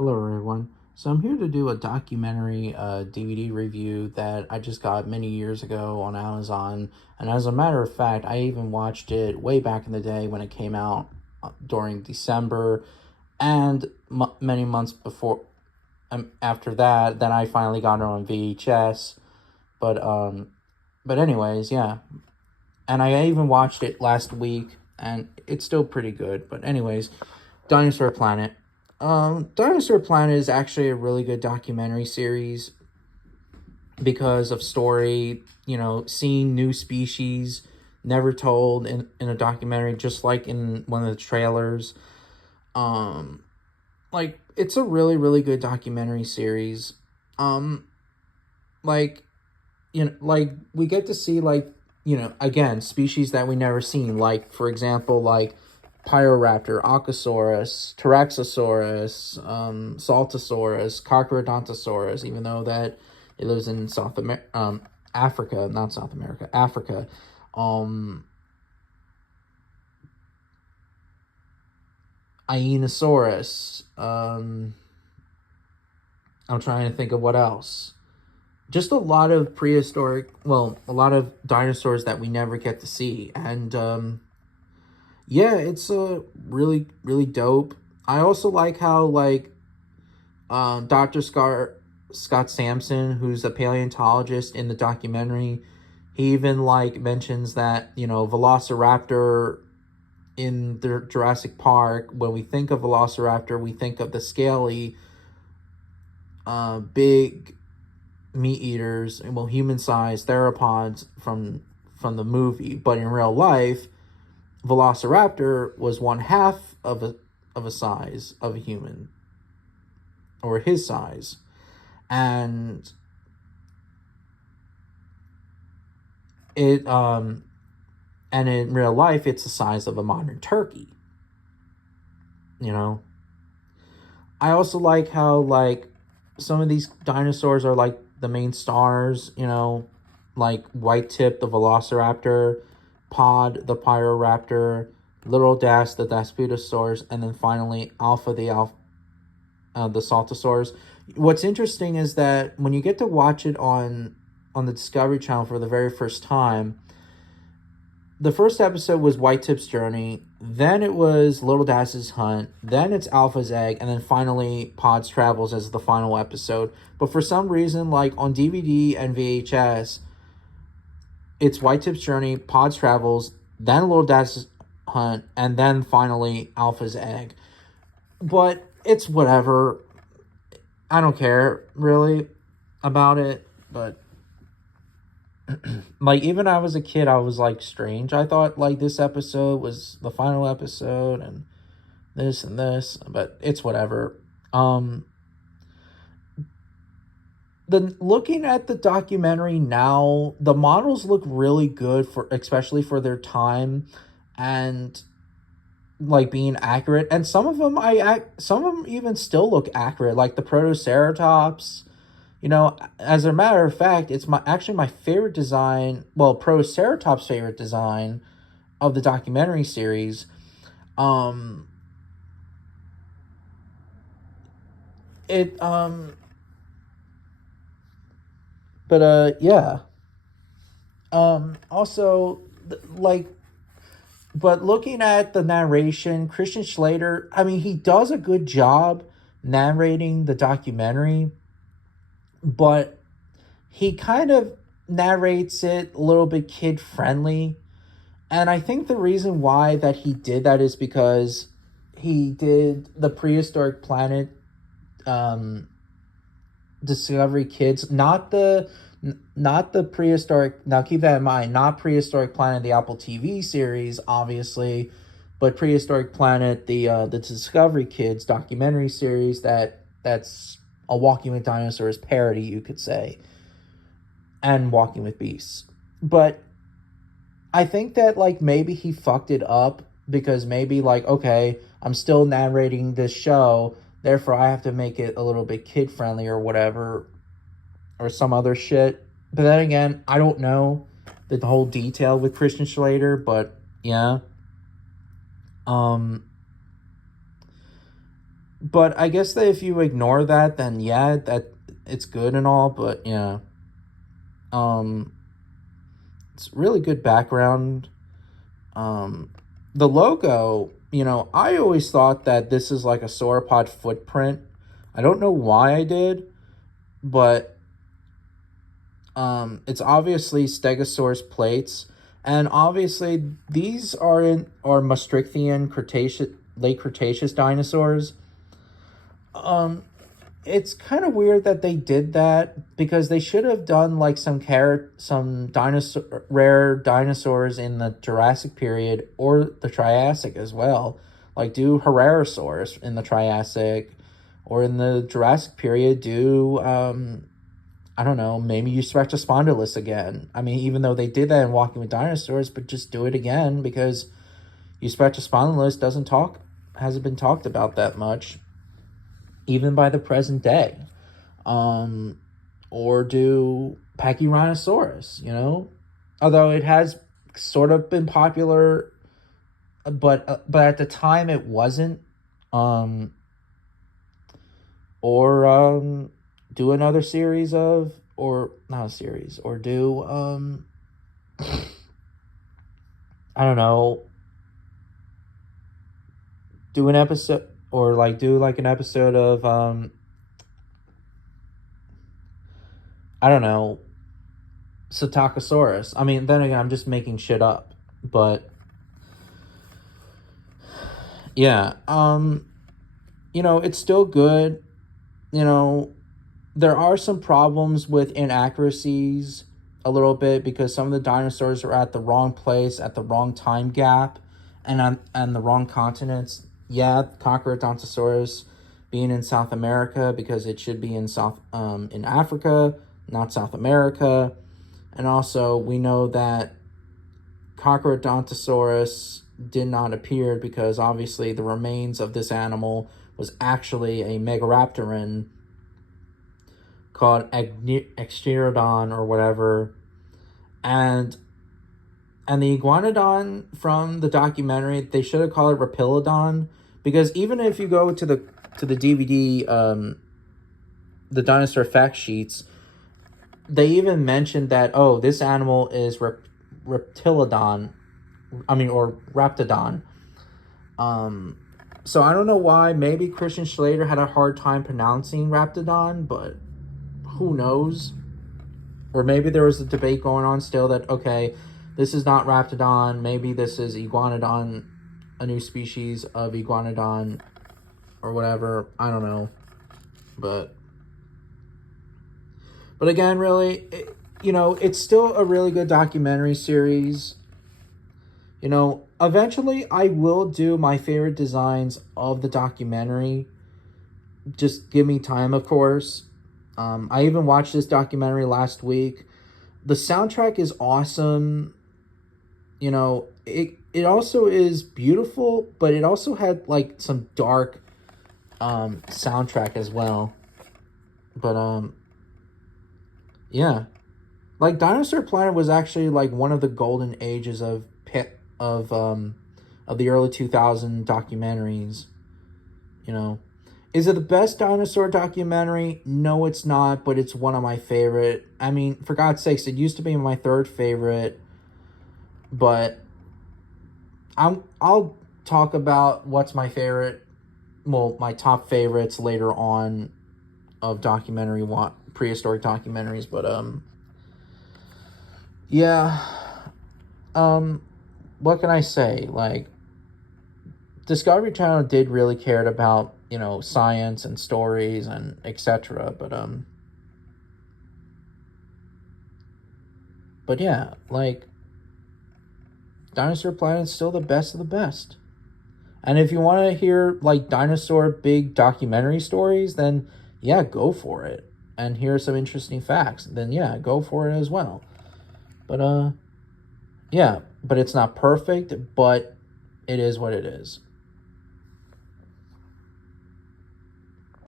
Hello, everyone. So I'm here to do a documentary DVD review that I just got many years ago on Amazon. And as a matter of fact, I even watched it way back in the day when it came out during December and many months before. After that, then I finally got it on VHS. But anyways, yeah. And I even watched it last week, and it's still pretty good. But anyways, Dinosaur Planet. Dinosaur Planet is actually a really good documentary series because of story, seeing new species never told in a documentary, just like in one of the trailers. Um, it's a really, really good documentary series. Um, like, we get to see, again, species that we never seen. Like, for example, like, Pyroraptor, Allosaurus, Taraxosaurus, Saltosaurus, Carcharodontosaurus, even though that it lives in Africa, not South America, Africa. Ionosaurus. I'm trying to think of what else. Just a lot of a lot of dinosaurs that we never get to see. And, yeah, it's really, really dope. I also like how, Dr. Scott Sampson, who's a paleontologist in the documentary, he even, mentions that, Velociraptor in the Jurassic Park, when we think of Velociraptor, we think of the scaly, big meat eaters, well, human-sized theropods from the movie. But in real life, Velociraptor was one half of a size of a human, or his size, and and in real life it's the size of a modern turkey. I also like how some of these dinosaurs are like the main stars. Like White Tip the Velociraptor, Pod the Pyroraptor, Little Das the Dasputosaurus, and then finally Alpha the Saltosaurus. What's interesting is that when you get to watch it on the Discovery Channel for the very first time, the first episode was White Tip's journey, then it was Little Das's hunt, then it's Alpha's egg, and then finally Pod's travels as the final episode. But for some reason, like on DVD and VHS, it's White Tip's journey, Pod's travels, then Little Das's hunt, and then finally Alpha's egg. But it's whatever. I don't care really about it, but even I was a kid, I was strange. I thought this episode was the final episode and this, but it's whatever. Looking at the documentary now, the models look really good, especially for their time, and being accurate. And some of them even still look accurate, like the Protoceratops. As a matter of fact, it's my favorite design. Well, Protoceratops' favorite design of the documentary series. Yeah. Also, but looking at the narration, Christian Slater, I mean, he does a good job narrating the documentary, but he kind of narrates it a little bit kid friendly. And I think the reason why that he did that is because he did the Prehistoric Planet Discovery Kids, not the prehistoric, now keep that in mind, not Prehistoric Planet the Apple TV series, obviously, but Prehistoric Planet the Discovery Kids documentary series that's a Walking with Dinosaurs parody, you could say, and Walking with Beasts. But I think that maybe he fucked it up because maybe okay, I'm still narrating this show, therefore I have to make it a little bit kid friendly or whatever, or some other shit. But then again, I don't know the whole detail with Christian Slater, but yeah. But I guess that if you ignore that, then yeah, that it's good and all. But yeah, um, it's really good background. Um, the logo, I always thought that this is like a sauropod footprint. I don't know why I did, but it's obviously Stegosaurus plates, and obviously these are Maastrichtian Cretaceous, late Cretaceous dinosaurs. Um, it's kind of weird that they did that because they should have done like some dinosaur rare dinosaurs in the Jurassic period or the Triassic as well. Like do Herrerasaurus in the Triassic, or in the Jurassic period do I don't know, maybe use Spectrospondylus again. I mean, even though they did that in Walking with Dinosaurs, but just do it again because Spectrospondylus hasn't been talked about that much, even by the present day. Um, or do Pachyrhinosaurus, although it has sort of been popular, but at the time it wasn't. Um, or do another series of, or not a series, or do I don't know, do an episode, or like do like an episode of I don't know, Psittacosaurus. I mean, then again, I'm just making shit up, but yeah, it's still good. You know, there are some problems with inaccuracies a little bit because some of the dinosaurs are at the wrong place at the wrong time gap and on the wrong continents. Yeah, Conchorodontosaurus being in South America because it should be in Africa, not South America. And also we know that Conchorodontosaurus did not appear because obviously the remains of this animal was actually a Megaraptoran called Exterodon or whatever, and the iguanodon from the documentary, they should have called it Rapilodon, because even if you go to the DVD, the dinosaur fact sheets, they even mentioned that this animal is Reptilodon, or Raptodon. So I don't know why. Maybe Christian Slater had a hard time pronouncing Raptodon, but who knows? Or maybe there was a debate going on still that, okay, this is not Raptodon, maybe this is Iguanodon, a new species of Iguanodon, or whatever. I don't know. But again, really, it's still a really good documentary series. Eventually I will do my favorite designs of the documentary. Just give me time, of course. I even watched this documentary last week. The soundtrack is awesome. It also is beautiful, but it also had like some dark soundtrack as well. But yeah. Like Dinosaur Planet was actually like one of the golden ages of the early 2000 documentaries. Is it the best dinosaur documentary? No, it's not, but it's one of my favorite. I mean, for God's sakes, it used to be my third favorite, but I'll talk about what's my favorite, well, my top favorites later on of prehistoric documentaries, but yeah, what can I say? Like, Discovery Channel did really cared about, science and stories and etc. But yeah, like, Dinosaur Planet's still the best of the best. And if you want to hear like dinosaur big documentary stories, then yeah, go for it. And hear some interesting facts, then yeah, go for it as well. But yeah, but it's not perfect, but it is what it is.